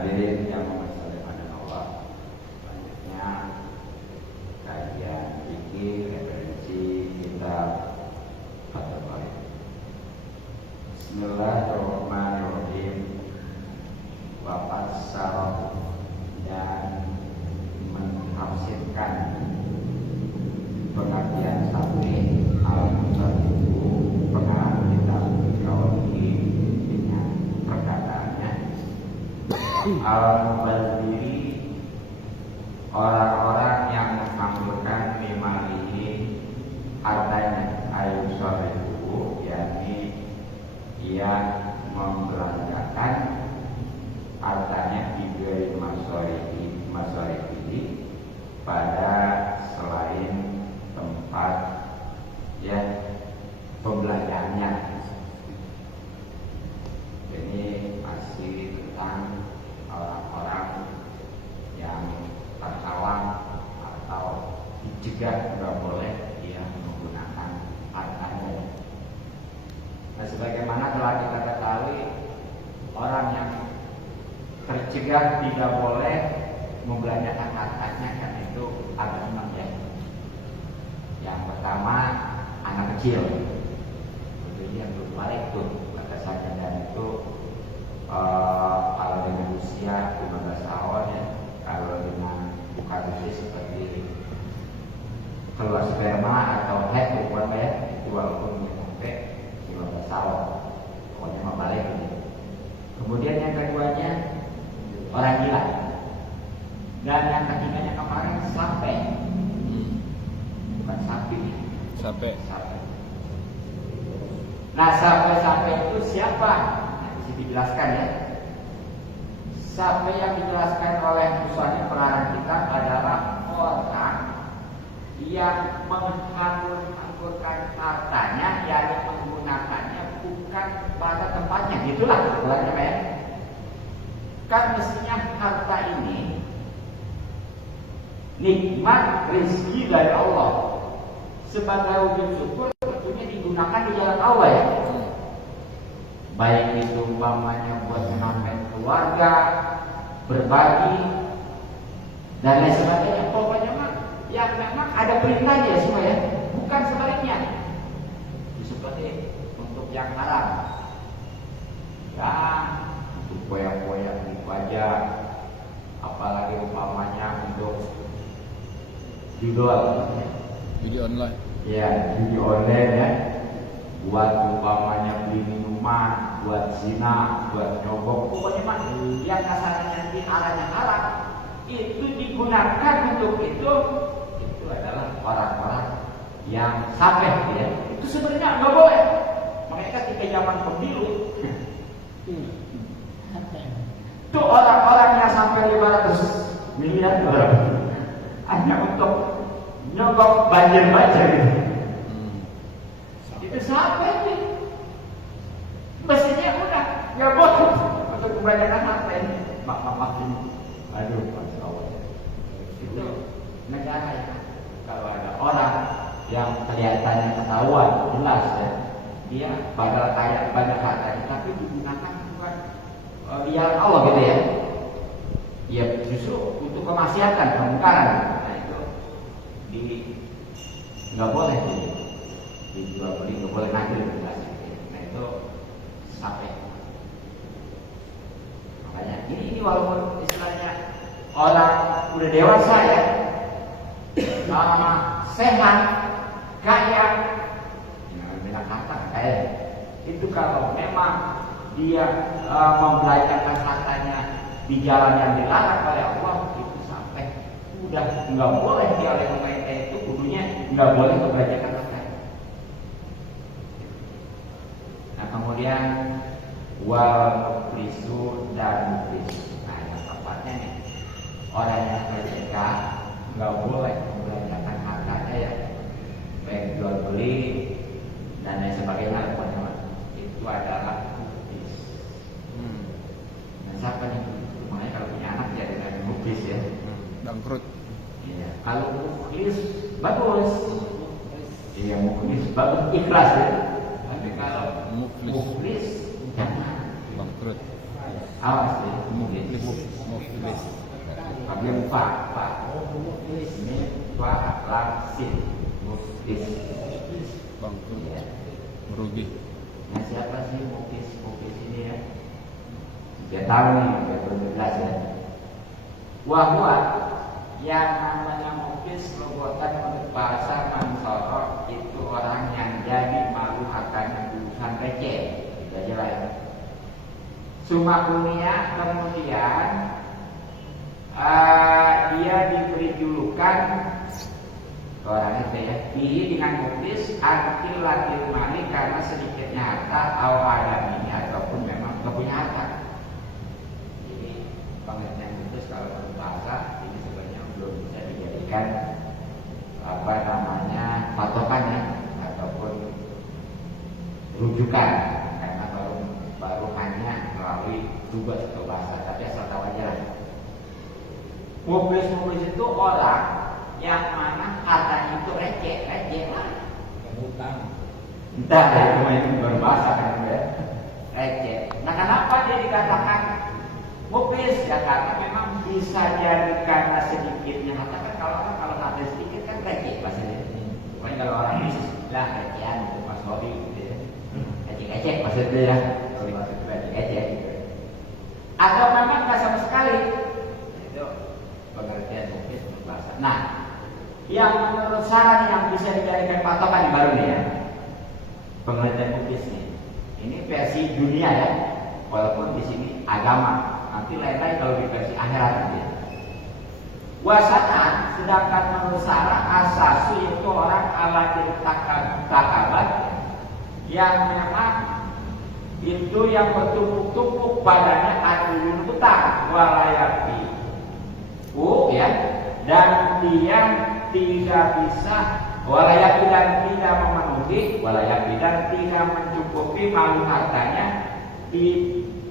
Hadirin yang memuliakan Allah, selanjutnya kajian fikih referensi kitab Fathul Bari. Bismillahirrahmanirrahim. Wa fassara dan mentafsirkan pengertian sabri al-musadzibu pengarang kitab Fiqh dengan perkataannya al-mubadziri, orang-orang yang memakmurkan memalihi hartanya, ayusarifu, yakni ia membelanjakan hartanya diberi masarifi pada selain tempat pembelanjaannya. Ini masih tentang orang-orang yang terhalang atau dicegah tidak boleh dia menggunakan hartanya. Nah, sebagaimana telah kita ketahui, orang yang tercegah tidak boleh membelanjakan hartanya kan itu ada 6 ya. Yang pertama anak kecil, tentunya belum balik tuh batasannya, dan itu kalau dengan usia 15 tahun ya, kalau dengan buka usia seperti keluar sperma atau head bukan ya, itu walaupun sampai 15 tahun pokoknya mau balik gitu. Kemudian yang keduanya orang gila, dan yang ketiganya kemarin sampai bukan sapi, sampai. Nah, sampai itu siapa? Nah, bisa dijelaskan ya. Sampai yang dijelaskan oleh musannif pengarang kitab adalah orang yang menghamburkan hartanya, yakni menggunakannya bukan pada tempatnya. Itulah sebenarnya ya. Kan mestinya harta ini nikmat rezeki dari Allah, sebagai wujud syukur tentunya digunakan di jalan Allah ya. Baik itu umpamanya buat menambah keluarga, berbagi dan lain sebagainya. Pokoknya mah yang memang ada perintahnya ya semua ya, bukan sebaliknya. Seperti untuk yang haram ya, untuk koyak-koyak gitu aja, apalagi umpamanya untuk judi online ya, judi online ya, buat umpamanya beli minuman, buat zina, buat nyogok, pokoknya mah yang kasarnya nanti arahnya haram itu digunakan untuk itu adalah orang-orang yang sampai ya. Itu sebenarnya nggak boleh. Makanya ketika zaman pemilu itu orang-orang yang sampai 500 miliar dolar hanya untuk nyogok banjir-banjir itu sampai nih. Mestinya udah nggak boleh untuk kebanyakan harta ini. Makin aduh, Masya Allah. Itu negara ya. Kalau ada orang yang kelihatannya ketahuan jelas ya, dia bakal kaya banyak hartanya, tapi digunakan bukan di jalan Allah gitu ya. Ya justru untuk kemaksiatan, kemungkaran. Nah itu nggak boleh dijual beli, nggak boleh nagih jelas. Nah itu sampai. Makanya ini walaupun istilahnya orang udah dewasa ya, sehat, kaya, dengan kata kaya, itu kalau memang dia membelanjakan hartanya di jalan yang dilarang oleh Allah, itu sampai udah nggak boleh dia oleh pemerintah itu kudunya nggak boleh membelanjakan hartanya. Nah kemudian wal muflisu dan muflis. Nah yang tepatnya nih, orang yang merdeka nggak boleh membelanjakan hartanya ya, baik jual beli dan lain sebagainya. Itu adalah muflis. Nah siapa nih? Makanya kalau punya anak jadi kayak muflis ya, bangkrut. Iya. Kalau muflis bagus. Iya muflis bagus, ikhlas ya. Tapi kalau muflis jangan. bangkrut. Awas ya, Muflis. Belum Pak. Ini Pak Laksin Muflis. Bangkrut. Ya. Merugi. Nah siapa sih Muflis ini ya? Dia tahu nih, betul jelas ya. Wahwa yang namanya Muflis perbuatan menurut bahasa Mansoro itu orang yang jadi malu akan urusan receh. Tidak jelas. Sumakunia kemudian dia diberi julukan orang itu ya, pilih dengan Muflis arti latil mali karena sedikitnya harta atau ada ini ataupun memang nggak punya harta. Jadi pengertian Muflis kalau berbahasa ini sebenarnya belum bisa dijadikan apa namanya patokan ya ataupun rujukan karena baru hanya melalui tugas atau bahasa, tapi asal tahu aja lah. Muflis itu orang yang mana hartanya itu receh lah. Entah ya, cuma itu berbahasa kan ya, receh. Nah kenapa dia dikatakan muflis? Ya karena memang bisa jadi karena sedikitnya harta kan kalau ada sedikit kan receh maksudnya. Pokoknya kalau orang bisnis bilang recehan itu Mas Hobi gitu ya. Receh maksudnya ya. Kalau maksudnya receh gitu. Atau memang nggak sama sekali. Itu pengertian muflis berbahasa. Nah, yang menurut saran yang bisa dijadikan patokan yang baru nih ya, pengertian muflis nih. Ini versi dunia ya, walaupun di sini agama. Nanti lain-lain kalau di versi akhirat nanti. Wasatan, sedangkan menurut saran asasu itu orang aladir takabat yang memang itu yang bertumpuk-tumpuk badannya adilun utang walayati. Ya, dan dia tidak bisa walayati dan tidak memenuhi walayati dan tidak mencukupi malu hartanya di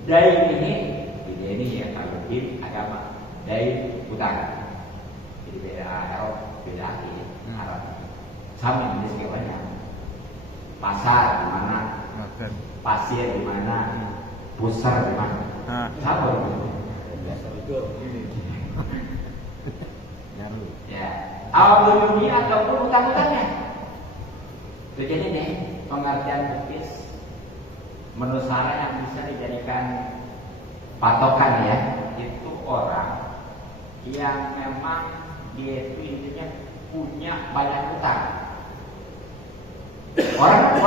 dain ini ya kalau di agama dain utang. Jadi beda Arab, beda ini Arab. Sama jenis kewannya. Pasar di mana? Pasir di mana? Pusar di mana? Sama betul. Ya, awal dunia ataupun utang-utangnya. Jadi nih pengertian muflis menurut saran yang bisa dijadikan patokan ya, itu orang yang memang dia itu intinya punya banyak utang. Orang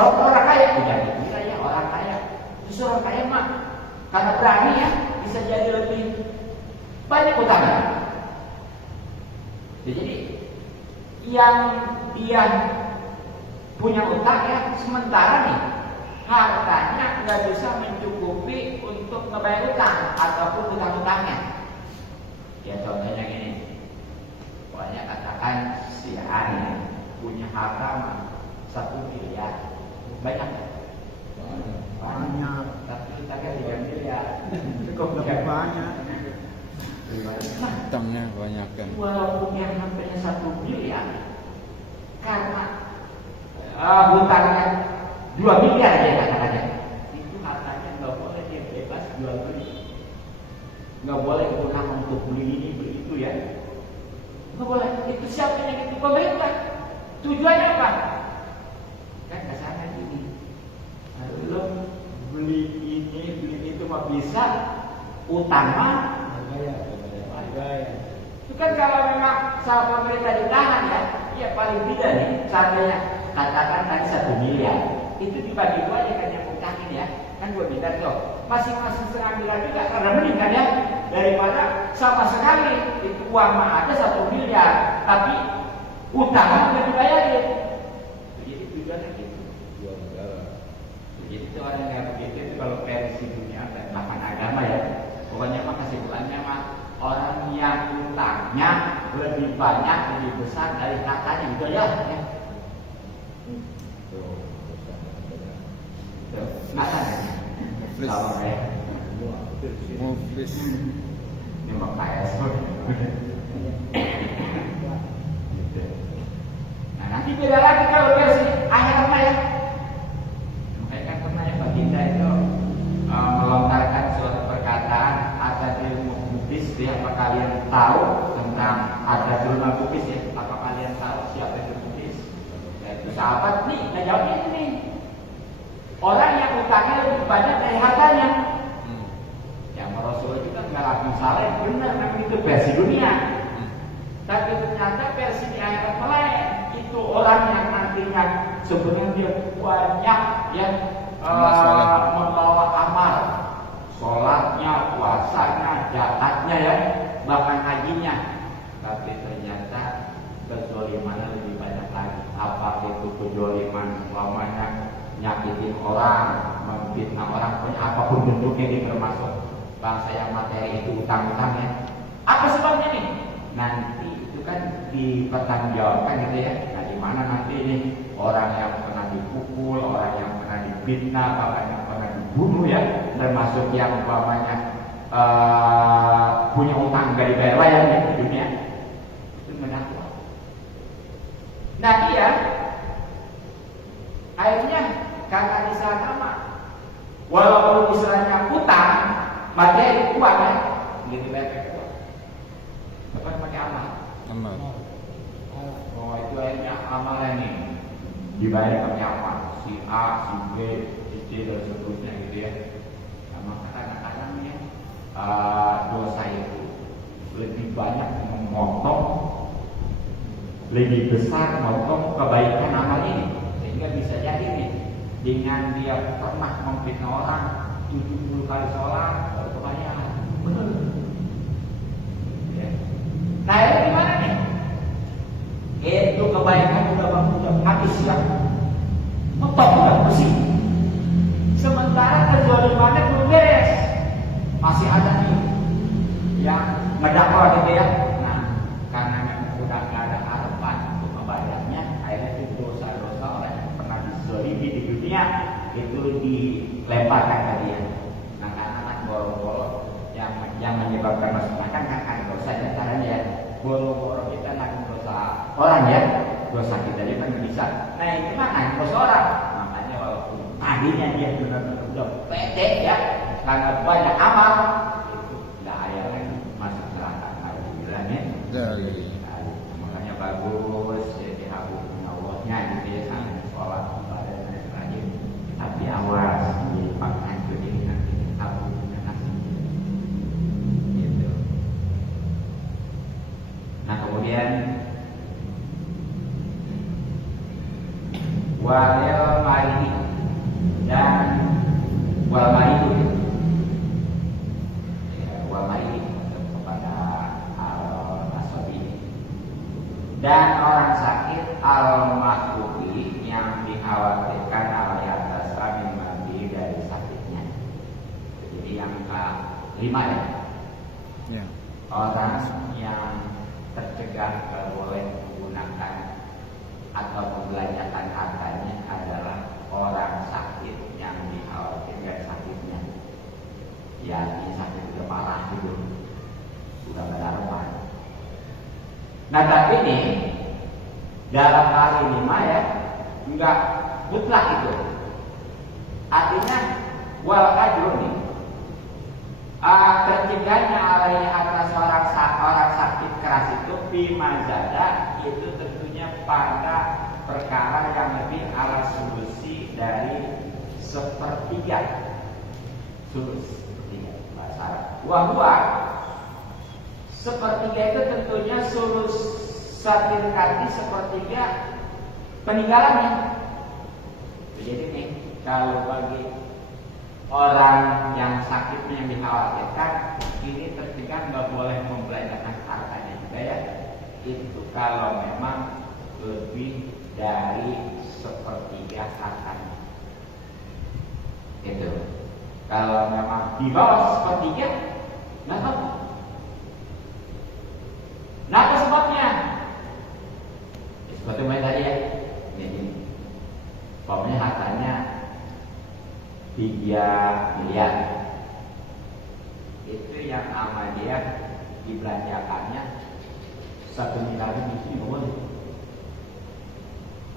kaya punya ya orang kaya. Justru orang kaya mah karena berani ya bisa jadi lebih banyak utangnya. Jadi yang dia punya utang ya sementara nih hartanya nggak bisa mencukupi untuk ngebayar utang ataupun utang-utangnya. Ya contohnya gini, pokoknya katakan si Ani punya harta 1 miliar, banyak nggak? Banyak. Tapi kita kan 3 miliar, Cukup lebih banyak. Utangnya banyak kan. Walaupun yang hampirnya 1 miliar, karena hutangnya 2 miliar ya katakannya, itu hartanya nggak boleh dia bebas jual beli, nggak boleh gunakan untuk beli ini beli itu ya, nggak boleh. Itu siapa yang itu pemerintah? Tujuannya apa? Kan kasarnya gini, belum beli ini beli itu mah bisa, utang mah itu kan kalau memang sama pemerintah ditahan ya paling tidak nih caranya katakan tadi 1 miliar itu dibagi 2 aja kan yang utangin ya kan 2 miliar tuh masing-masing setengah miliar juga karena mending kan ya daripada sama sekali itu uang mah ada 1 miliar tapi utangnya udah dibayarin. Jadi tujuannya gitu. Jadi itu orang yang begitu kalau versi dunia dan makan agama ya pokoknya mah kesimpulannya mah orang yang utangnya lebih banyak, lebih besar dari katanya gitu ya. Ada kalau kayak Muflis. memang kaya semua. Nah nanti beda lagi kalau versi akhiratnya ya. Makanya kan pernah ya baginda itu melontarkan ya? Apa kalian tahu tentang ada jurnal bukis ya? Apa kalian tahu siapa itu bukis? Sahabat nih, ngejawabnya ini. Orang yang utangnya lebih banyak dari hartanya. Yang Rasul itu kan nggak lagi salah, benar memang itu versi dunia. Tapi ternyata versi di akhirat lain. Itu orang yang nantinya sebenarnya dia banyak yang membawa amal, sholatnya, puasanya, zakatnya ya, bahkan hajinya. Tapi ternyata kezalimannya lebih banyak lagi. Apa itu kezaliman selamanya? Nyakitin orang, memfitnah orang, punya apapun bentuknya dia termasuk. Bangsa yang materi itu utang-utangnya. Apa sebabnya nih? Nanti itu kan dipertanggungjawabkan gitu ya. Nah di mana nanti nih orang yang pernah dipukul, orang yang pernah difitnah, bahkan yang pernah dibunuh ya, termasuk yang umpamanya punya utang gak dibayar ya di dunia, itu menakut. Nah dia akhirnya karena di sana mah walaupun istilahnya utang materi uang ya gitu bayar uang apa pakai amal. Oh itu akhirnya amalnya nih dibayar pakai amal si A, si B, si C dan seterusnya gitu ya. Maka kadang-kadang ya dosa itu lebih banyak memotong, lebih besar memotong kebaikan amal ini. Sehingga bisa jadi nih dengan dia pernah memfitnah orang 70 kali sholat baru kebayang. Ya. Nah ini gimana nih? Itu kebaikan udah habis ya, mentok udah bersih. Sementara kezalimannya belum beres, masih ada nih yang ngedakwa gitu ya. Nah karena memang udah gak ada harapan untuk membayarnya, akhirnya itu dosa-dosa orang yang pernah dizalimi di dunia itu dilemparkan ke dia. Nah anak-anak boro-boro yang menyebabkan masuk makan kan dosa diantaranya ya. Boro-boro kita nanggung dosa orang ya, dosa kita dia kan bisa. Nah ini mah nanggung dosa orang. Makanya walaupun tadinya dia benar-benar udah pede ya, karena banyak amal, itu nggak ada lagi masuk neraka. Bilangnya. Makanya bagus jadi habis Allahnya gitu ya, sampai sholat ibadah dan lain-lain. Tapi awas jadi pakaian jadi nanti habis nanti. Gitu. Nah kemudian walil mari dan wal mari wal mari kepada al-asabi dan orang sakit al-mahbubi yang dikhawatirkan oleh atas kami mati dari sakitnya. Jadi yang kelima ya. Orang yang tercegah boleh menggunakan atau membelanjakan hartanya adalah orang sakit yang dikhawatirkan sakitnya. Ya ini sakit udah parah gitu, sudah berdarah. Nah tapi ini dalam hal ini mah ya enggak mutlak itu. Artinya wal ajrun nih tercegahnya oleh atas orang sakit keras itu bimazada itu tentunya pada perkara yang lebih ala solusi dari sepertiga sepertiga bahasa Arab. Wahwa sepertiga itu tentunya sulus satirkati sepertiga peninggalannya. Jadi nih kalau bagi orang yang sakitnya yang dikhawatirkan ini tercegah nggak boleh membelanjakan hartanya juga ya. Itu kalau memang lebih dari sepertiga hartanya. Itu kalau memang di bawah sepertiga nggak apa. Nah apa sebabnya? Seperti yang tadi ya. Ini pokoknya hartanya 3 miliar. Itu yang sama dia dibelanjakannya 1 miliar itu boleh.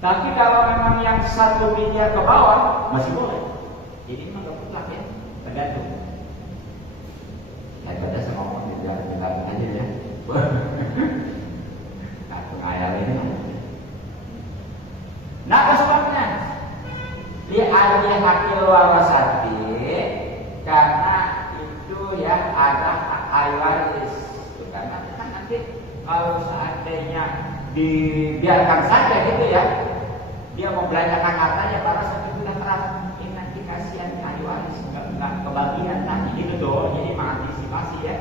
Tapi kalau memang yang 1 miliar ke bawah masih boleh. Jadi memang gak mutlak ya, tergantung. Ya beda sama ngomong gitu biar kita aja ya. Nah, pengayal ini. Nah, sebabnya di ayat hakil warasati karena itu ya ada ahli waris. Karena kan nanti kalau seandainya dibiarkan saja gitu ya, dia membelanjakan hartanya pada satu bulan terakhir, ini nanti kasihan ahli waris nggak kebagian nanti gitu tuh. Jadi mengantisipasi ya,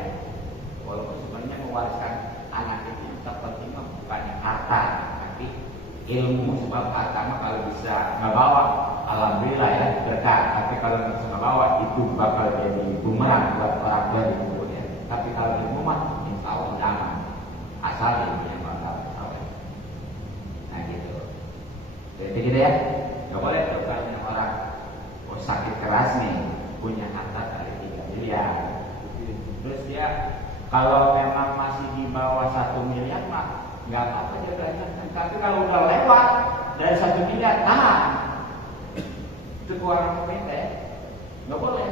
walaupun sebenarnya mewariskan anak itu yang terpenting bukannya harta tapi ilmu. Sebab harta kalau bisa ngebawa alhamdulillah ya berkah, tapi kalau nggak bisa ngebawa itu bakal jadi bumerang buat orang tua itu ya. Tapi kalau ilmu mah insya Allah jangan asal ilmu yang bakal sampai. Nah gitu. Jadi gitu ya, nggak boleh tuh kalau orang sakit keras nih punya harta kali 3 miliar. Terus dia kalau memang masih di bawah 1 miliar mah nggak apa-apa dia belanjakan. Tapi kalau udah lewat dari 1 miliar, nah itu keuangan pemerintah ya, nggak boleh.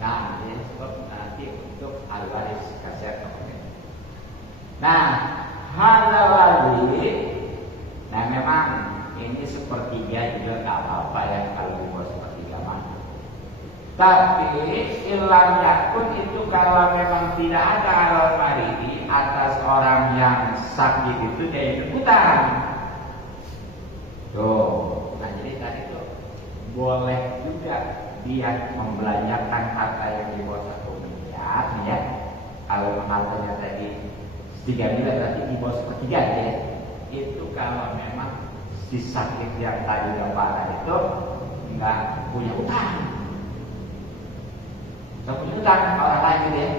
Nah, ini sebab nanti untuk ahli waris kasih ke pemerintah. Nah, hal lagi, nah memang ini sepertiga juga nggak apa-apa ya kalau dibuat sepertiga mah. Tapi ilangnya pun itu kalau memang tidak ada al-maridi atas orang yang sakit itu dia itu utang. Tuh, nah jadi tadi tuh boleh juga dia membelanjakan harta yang di bawah 1 miliar ya. Kalau hartanya tadi 3 miliar berarti di bawah sepertiga ya. Itu kalau memang si sakit yang tadi dapat itu nggak punya utang. Nggak punya utang orang lain gitu ya.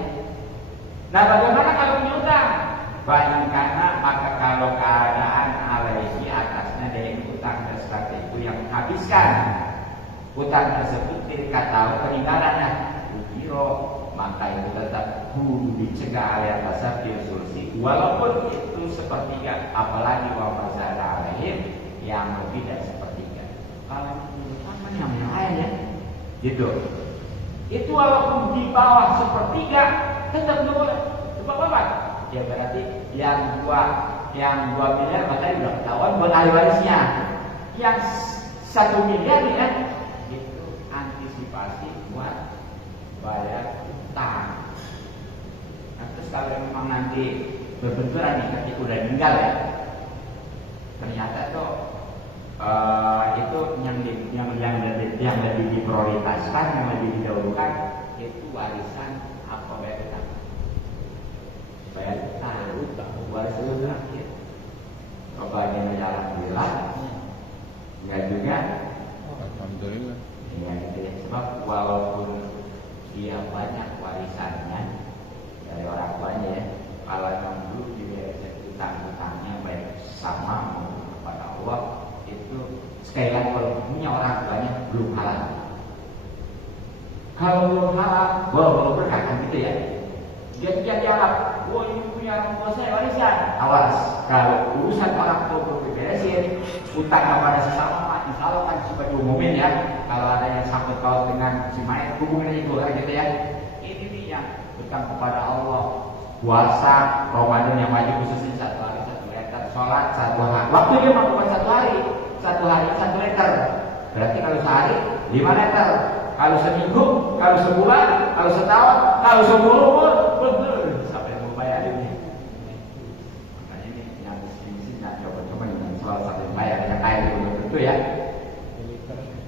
Nah bagaimana kalau punya utang? Karena maka kalau keadaan alaihi atasnya dari utang tersebut itu yang menghabiskan utang tersebut tidak tahu peninggalannya ujiro, maka itu tetap kudu dicegah oleh pasar filsursi walaupun itu sepertiga, apalagi wa mazada alaihim yang lebih dari sepertiga. Kalau utang yang lain ya gitu. Itu walaupun di bawah sepertiga tetap boleh. Sebab apa? Ya berarti yang 2 miliar berarti udah ketahuan buat ahli warisnya. Yang 1 miliar ya itu antisipasi buat bayar utang. Nah, terus kalau memang nanti berbenturan nih ketika udah meninggal ya, ternyata tuh itu yang lebih diprioritaskan, yang lebih didahulukan itu warisan apa bayar utang. Bayar utang, warisan utang. Kebahagiaan alhamdulillah, enggak juga. Alhamdulillah. Ya, gitu ya. Sebab walaupun dia banyak warisannya dari orang tuanya ya, kalau yang dulu dia utang-utangnya baik sama maupun kepada Allah, itu sekali lagi kalau punya orang tuanya belum halal. Kalau belum halal, belum berkah kan gitu ya. Dia diharap, wah ini punya orang tua saya warisan. Awas, kalau urusan orang tua belum diberesin, utang kepada sesama mati, kalau kan suka diumumin ya. Kalau ada yang sangkut paut dengan si mayat, hubungin aja dulu gitu ya. Ini nih yang utang kepada Allah. Puasa Ramadan yang wajib khususnya 1 hari 1 liter, sholat 1 hari. Waktunya mah bukan 1 hari, 1 hari 1 liter. Berarti kalau sehari 5 liter. Kalau seminggu, kalau sebulan, kalau setahun, kalau seumur umur, betul sampai mau bayar ini. Makanya ini yang sini nggak coba-coba dengan soal sampai bayar yang kaya itu betul ya.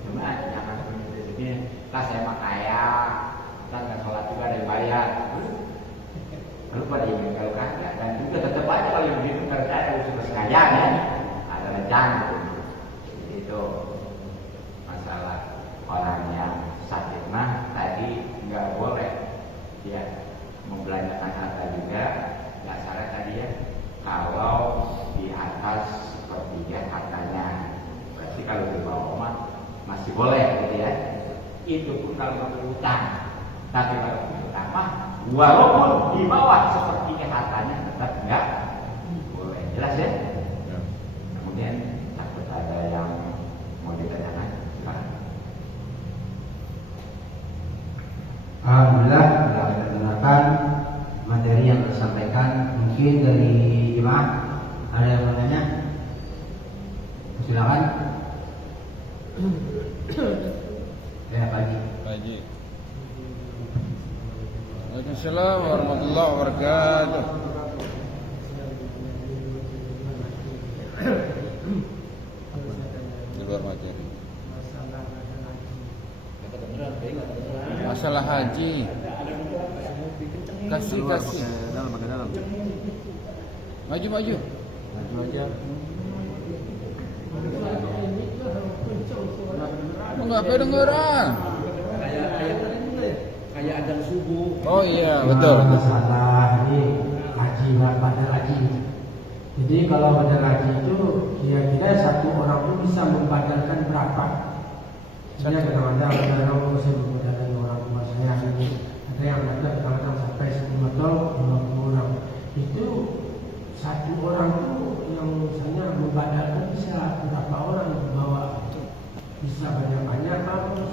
Cuma jangan begini, lah saya mah kaya, kan nggak sholat juga ada yang bayar. Lalu pada ingin kalau kaya dan juga tetap aja kalau yang begitu kerja ada usaha sekalian ya, ada rencana. Itu masalah orang yang sakit mah tadi nggak boleh dia membelanjakan harta juga, nggak salah tadi ya. Kalau di atas sepertiga hartanya, berarti kalau di bawah mah masih boleh gitu ya. Itu pun kalau berutang. Tapi kalau berutang mah walaupun di bawah sepertiga hartanya tetap nggak boleh. Jelas ya? Kemudian takut ada yang mau ditanyakan. Alhamdulillah telah dilaksanakan Mungkin dari jemaah ada yang mau tanya? Silakan. Ya, Pak Haji. Pak Haji. Waalaikumsalam warahmatullahi wabarakatuh. Di luar materi. Masalah haji. Kasih. Dalam, pakai dalam. Maju. Maju aja. Enggak kedengeran. Kayak adzan subuh. Oh iya, betul. Masalah ini haji, badal haji. Jadi kalau badal haji itu kira-kira satu orang itu bisa membadalkan berapa? Saya kadang-kadang ada orang masih membadalkan orang tua saya ini. Ada yang ada kadang-kadang sampai 10 atau 50 orang. Itu satu orang itu yang misalnya membadalkan bisa berapa orang bawa? Bisa banyak-banyak atau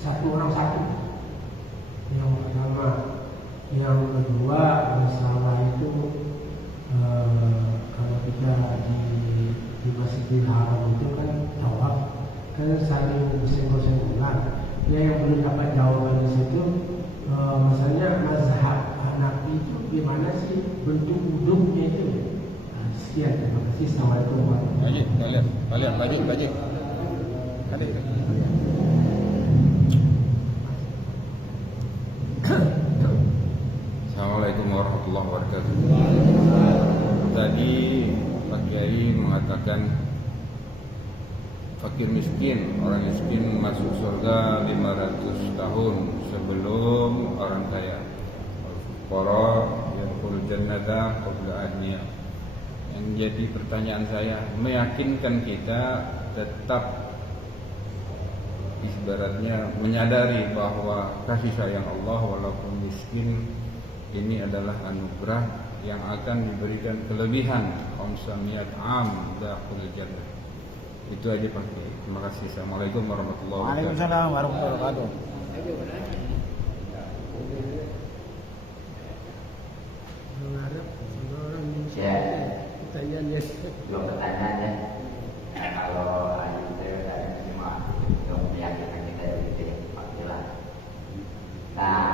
satu orang satu? Yang pertama. Yang kedua, masalah itu kalau kita di Masjidil Haram itu kan tawaf kan saling bersenggol-senggolan. Yang belum dapat jawaban di situ, misalnya mazhab Hanafi itu gimana sih bentuk wudhunya itu? Sekian, terima kasih. Assalamualaikum warahmatullahi Haji, balik. Adik. Assalamualaikum warahmatullahi wabarakatuh. Tadi Pak Kiai mengatakan fakir miskin, orang miskin masuk surga 500 tahun sebelum orang kaya. Al-fuqara yadkhulul jannata qabla ahliha. Yang jadi pertanyaan saya, meyakinkan kita tetap ibaratnya menyadari bahwa kasih sayang Allah walaupun miskin ini adalah anugerah yang akan diberikan kelebihan khamsamiyat am dakhul jannah. Itu aja Pak. Terima kasih. Assalamualaikum warahmatullahi wabarakatuh. Waalaikumsalam warahmatullahi wabarakatuh. Ya, belum pertanyaannya. Kalau itu saya cuma meyakinkan kita itu pastilah. Nah,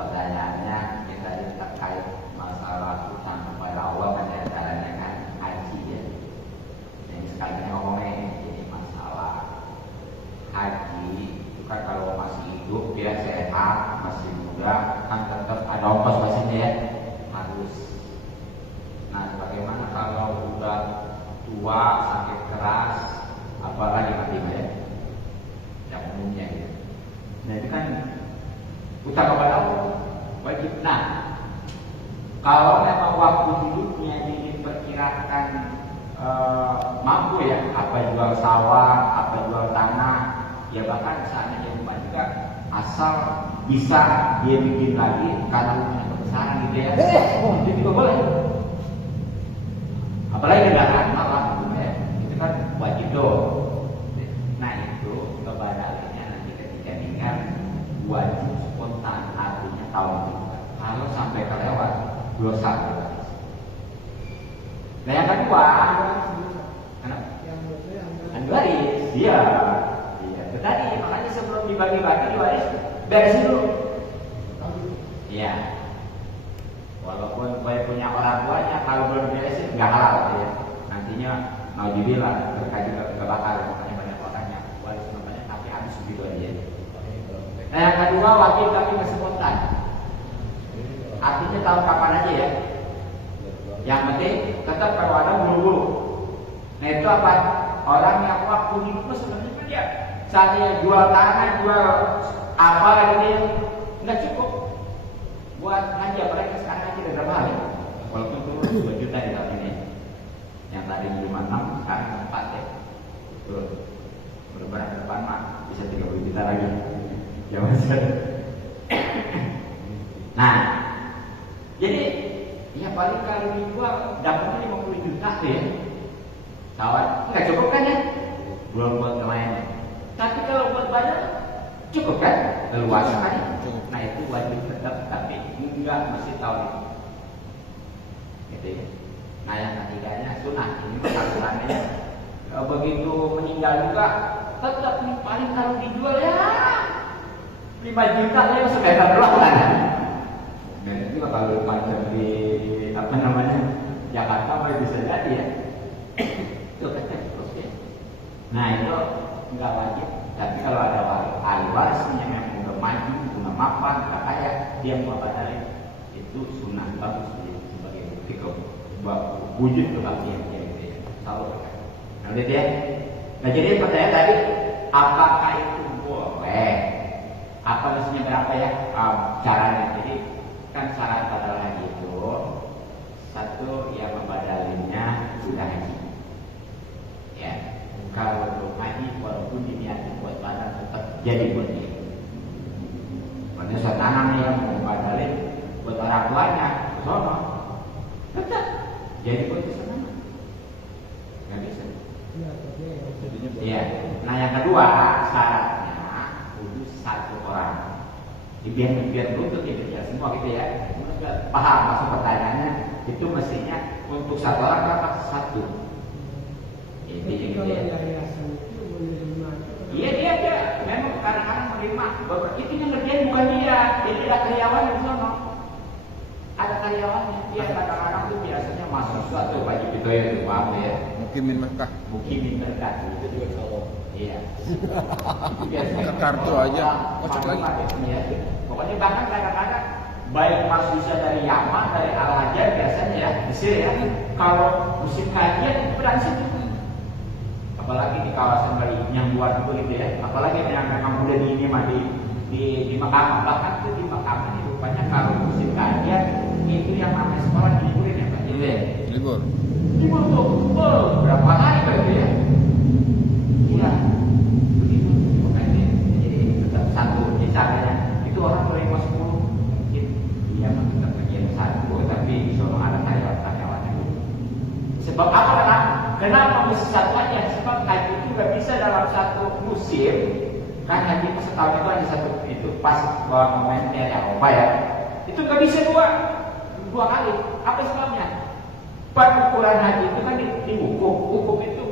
pertanyaannya kita terkait masalah utang kepada Allah kan caranya kan haji ya. Yang sekali ngomongnya jadi masalah haji itu kan kalau masih hidup dia sehat masih muda kan tetap ada ongkos pastinya ya harus. Nah, bagaimana kalau udah tua sakit keras apalagi mati ya yang umumnya ya. Nah itu kan utang kepada Allah wajib. Nah kalau memang waktu hidupnya diperkirakan mampu ya, apa jual sawah, apa jual tanah, ya bahkan seandainya rumah juga asal bisa dia bikin lagi karena rumahnya besar gitu ya, itu juga boleh. Apalagi kendaraan malah ya, itu kan wajib dong. Nah itu kebadalannya nanti ketika meninggal wajib spontan, artinya tahun juga. Kalau sampai kelewat dosa. Nah yang kedua, waris, iya. Itu tadi makanya sebelum dibagi-bagi waris beresin dulu. Iya. Walaupun saya punya orang tuanya, kalau belum beresin nggak halal ya. Nantinya mau dibilang mereka juga kebakar, makanya banyak orangnya waris namanya tapi habis begitu aja. Nah yang kedua wajib tapi masih spontan. Artinya tahu kapan aja ya. Yang penting tetap kalau ada buru-buru. Nah itu apa? Orang yang waktu hidup sebenarnya dia saatnya jual tanah, jual apa gitu nggak cukup buat haji. Apalagi sekarang haji udah berapa ya? Walaupun turun 2 juta di tahun ini. Yang tadi 56 sekarang 4 ya. Turun. Berapa ke depan mah bisa 30 juta lagi. Ya mas. Nah, jadi ya paling kalau dijual dapatnya 50 juta tuh ya. Kawan, nggak cukup kan ya? Belum buat lainnya. Tapi kalau buat banyak cukup kan? Leluasa kan? Nah itu wajib tetap tapi enggak masih tahun. gitu ya. Nah yang ketiganya sunnah, ini persyaratannya begitu meninggal juga tetap nih paling kalau dijual ya 5 juta ya sekitar doang kan. Dan itu kalau macam di apa namanya Jakarta masih bisa jadi ya. Itu kecil terus ya. Nah itu nggak wajib. Tapi kalau ada ahli warisnya yang udah maju, udah mapan, nggak kaya, dia mau batalin itu sunnah bagus sebagai bukti wujud kebaktian gitu ya. Selalu kan. Nah udah ya. Nah jadi pertanyaan tadi, apakah itu boleh? Apa mestinya berapa ya caranya? Jadi kan syarat badal haji itu satu ya membadalinnya sudah haji. Ya, kalau belum haji walaupun diniatin buat badal tetap jadi buat dia. Karena setanang yang mau badalin buat orang tuanya, sono tetap jadi buat setanang. Nggak bisa. Iya. Nah yang kedua syaratnya kudu 1 orang. Biar beruntung gitu ya semua gitu ya. Paham maksud pertanyaannya? Itu mestinya untuk 1 orang apa 1? Ini gitu ya. Iya dia memang kadang-kadang menerima. Itu yang ngerjain bukan dia. Jadi ada karyawan di sana. Ada karyawannya. Dia kadang-kadang tuh biasanya masuk suatu bagi gitu ya itu maaf ya. Mukimin Mekah. Mukimin Mekah itu juga kalau iya. Ke kartu aja, kocok lagi. Ya. Pokoknya bahkan kadang-kadang baik Mas Bisa dari Yaman, dari Al-Hajar biasanya ya, Mesir ya. Kalau musim kajian itu dari situ. Apalagi di kawasan Bali yang luar itu gitu ya. Apalagi yang memang udah di Mekah, bahkan itu di Mekah ini rupanya kalau musim kajian itu yang namanya sekolah diliburin ya Pak. Iya. Libur. Libur tuh, berapa hari berarti ya? Iya. Begitu. Makanya jadi tetap 1 caranya. Itu orang boleh masuk 10 mungkin dia tetap bagian 1 tapi di sana ada karyawan-karyawannya. Sebab apa kan? Kenapa mesti 1 aja? Sebab haji itu nggak bisa dalam 1 musim. Kan haji setahun itu ada 1 itu pas momennya ya apa ya? Itu nggak bisa 2 kali. Apa sebabnya? Pada ukuran haji itu kan di hukum itu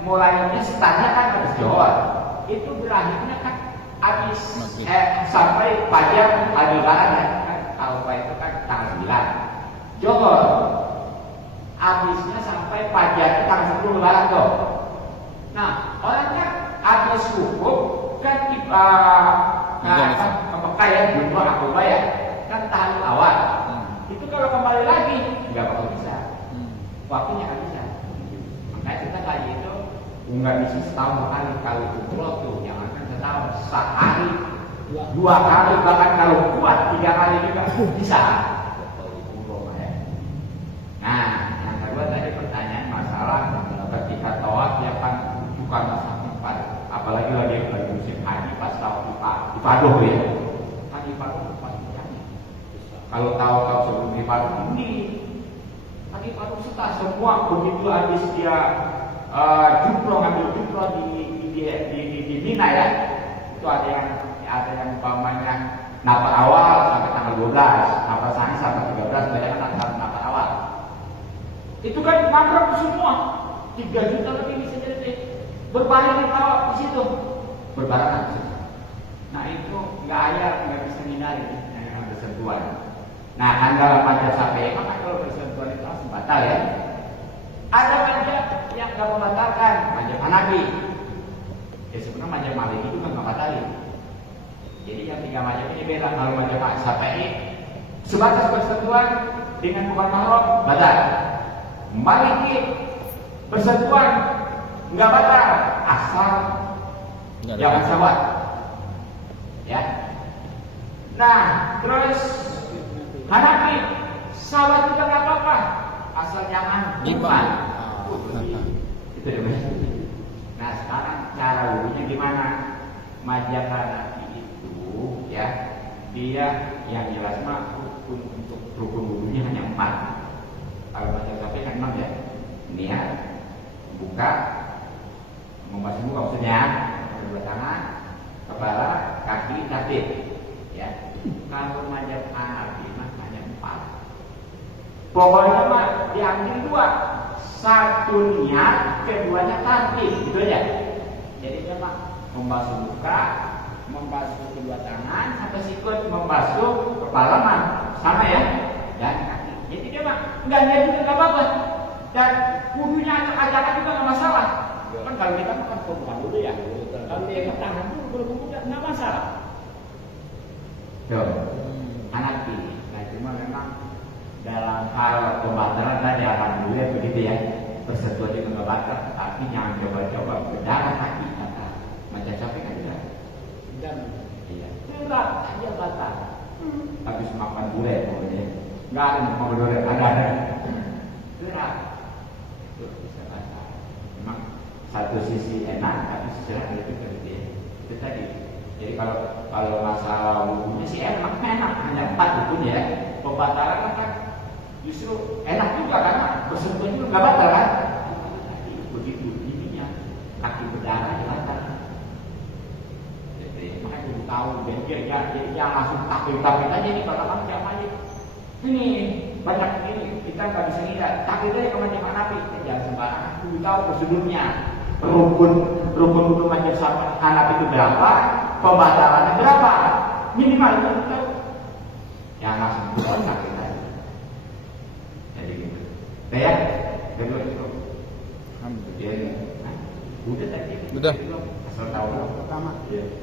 mulainya startnya kan habis Johor. Itu berakhirnya kan habis sampai pajak hari lebaran ya. Kan kalau itu kan tanggal 9 Johor. Habisnya sampai pajak tanggal 10 lebaran tuh. Nah, orang kan habis hukum kan Mekah ya, jumlah aku bayar kan tahun awal. Itu kalau kembali lagi nggak bakal bisa. Waktunya nggak bisa. Makanya kita tadi itu nggak bisa setahun sekali. Kalau umroh tuh jangankan setahun, sehari 2 kali, bahkan kalau kuat 3 kali juga bisa. Nah, yang kedua tadi pertanyaan masalah ketika tawaf ya kan bukan masalah tempat, apalagi lagi musim haji pas tawaf di Padoh ya. Kan di Padoh kalau tahu sebelum di Padoh ini lagi Padoh setelah semua begitu habis dia ngambil jumroh di Mina ya. Itu ada yang umpamanya nafar awal sampai tanggal 12, nafar sangi sampai 13, banyak nafar awal. Itu kan nabrak semua 3 juta lebih bisa jadi berbarang di situ berbarengan. Nah itu nggak bisa hindari yang bersentuhan. Nah tanggal pajak sampai maka kalau bersentuhan itu langsung batal ya. Ada pajak yang nggak membatalkan, pajak Hanafi. Ya sebenarnya pajak Maliki itu nggak batalin. Jadi yang 3 pajak ini beda. Kalau pajak Syafi'i sebatas bersentuhan dengan bukan mahram batal. Maliki bersentuhan nggak batal asal jangan sawat ya. Nah terus Hanafi sawat juga nggak apa-apa asal jangan umpan. Itu ya. Nah sekarang cara wudhunya gimana? Mazhab Hanafi itu ya dia yang jelas mah untuk rukun wudhunya hanya 4. Kalau baca sampai kan 6 ya. Niat, buka, membasuh muka maksudnya, kedua tangan, kepala, kaki, kaki. Ya. Kalau mazhab Hanafi mah hanya 4. Pokoknya mah diambil dua, satu niat, keduanya tartib, gitu ya. Jadi dia mah membasuh muka, membasuh kedua tangan, sampai sikut membasuh kepala mah sama ya, dan kaki. Jadi dia mah nggak niat juga nggak apa-apa, dan wudhunya acak-acakan juga nggak masalah. Kan kalau kita makan bukan dulu ya, kalau dia ke tangan dulu berbuku nggak masalah. Tuh, anak ini, nah cuma memang dalam hal pembatalan tadi alhamdulillah begitu ya, bersentuhan dengan ngebatal, tapi jangan coba-coba berdarah kaki kata macam capek kan tidak? Dan iya, berat aja batal. Habis makan gulai kemudian nggak ada mau gulai ada berat, itu bisa batal. Memang satu sisi enak, tapi sisi lain itu berbeda. Itu tadi. Jadi kalau masalah wudhunya sih enak hanya 4 itu ya. Pembatalan kan justru enak juga karena bersentuhan juga nggak batal kan? Begitu ininya kaki berdarah batal. Jadi makanya kudu tahu jadi jangan langsung takut aja nih kalau kamu jangan aja. Ini banyak ini kita nggak bisa lihat takut aja kemana Nabi jangan sembarangan kudu tahu prosedurnya. Rukun macam Hanafi itu berapa? Pembatalannya berapa? Minimal itu tahu. Yang langsung bukan sakit aja. Jadi gitu. Ya, kedua itu. Alhamdulillah. Udah tadi. Udah. Asal tahu pertama. Iya.